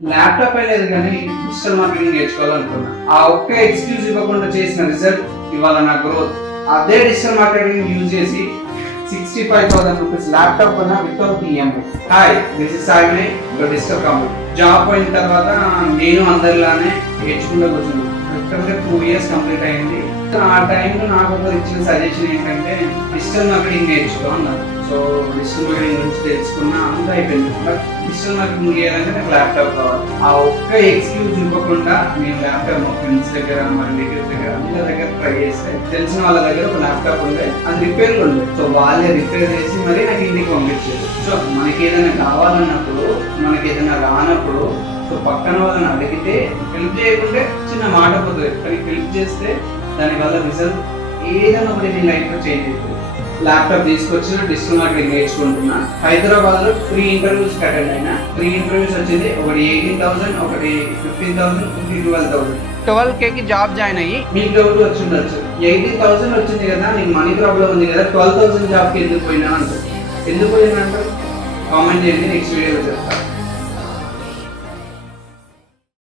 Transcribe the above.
Laptop లేదు కానీ digital marketing నేర్చుకోవాలనుకున్నా. ఆ ఒక్క ఎక్స్క్యూజ్ ఇవ్వకుండా చేసిన రిజల్ట్ ఇవాళ నా గ్రోత్. అదే డిజిటల్ మార్కెటింగ్ యూజ్ చేసి 65,000 రూపీస్ ల్యాప్టాప్ కొన్నా without EMI. Hi, this is సాయినే డిజిటల్ కంపెనీ. జాబ్ పోయిన తర్వాత నేను అందరిలానే నేర్చుకుంటూ కూర్చున్నాను. 2 years కంప్లీట్ అయింది. ఆ టైంలో నాకు ఒకరు ఇచ్చిన సజెషన్ ఏంటంటే డిజిటల్ మార్కెటింగ్ నేర్చుకో అన్నారు. సో డిజిటల్ మార్కెటింగ్ గురించి తెలుసుకున్నా అంతా అయిపోయింది. బట్ డిజిటల్ మార్కెటింగ్ చేయాలంటే నాకు ల్యాప్టాప్ కావాలి. ఆ ఒక్క ఎక్స్క్యూజ్ ఇవ్వకుండా నేను ల్యాప్టాప్ మా ఫ్రెండ్స్ దగ్గర మా రిలేటివ్స్ దగ్గర అందరి దగ్గర ట్రై చేస్తే తెలిసిన వాళ్ళ దగ్గర ఒక ల్యాప్టాప్ ఉండే, అది రిపేర్లు ఉండే. సో వాళ్ళే రిపేర్ చేసి మరి నాకు ఇంటికి పంపించేది. సో మనకి ఏదైనా కావాలన్నప్పుడు, మనకి ఏదైనా రానప్పుడు సో పక్కన వాళ్ళని అడిగితే హెల్ప్ చేయకుంటే చిన్న మాట పోతుంది, కానీ హెల్ప్ చేస్తే దానివల్ల రిజల్ట్ ఏదైనా ఒకటి నేను లైఫ్లో చేంజ్ అవుతుంది. ల్యాప్టాప్ తీసుకొచ్చిన డిజిటల్ మార్కెటింగ్ నేర్చుకుంటున్నా. హైదరాబాద్లో 3 ఇంటర్వ్యూస్ అటెండ్ అయినా. 3 ఇంటర్వ్యూస్ వచ్చింది. ఒకటి 18,000, ఒకటి 15,000, ఒకటి 12,000. 12Kకి జాబ్ జాయిన్ అయ్యి మీకు డౌట్ వచ్చి ఉండొచ్చు, 18,000 వచ్చింది కదా, నీకు మనీ ప్రాబ్లం ఉంది కదా, 12,000 జాబ్కి ఎందుకు పోయినా అంటారు. ఎందుకు పోయినా అంటారు? కామెంట్ చేయండి, నెక్స్ట్ వీడియోలో చెప్తాను.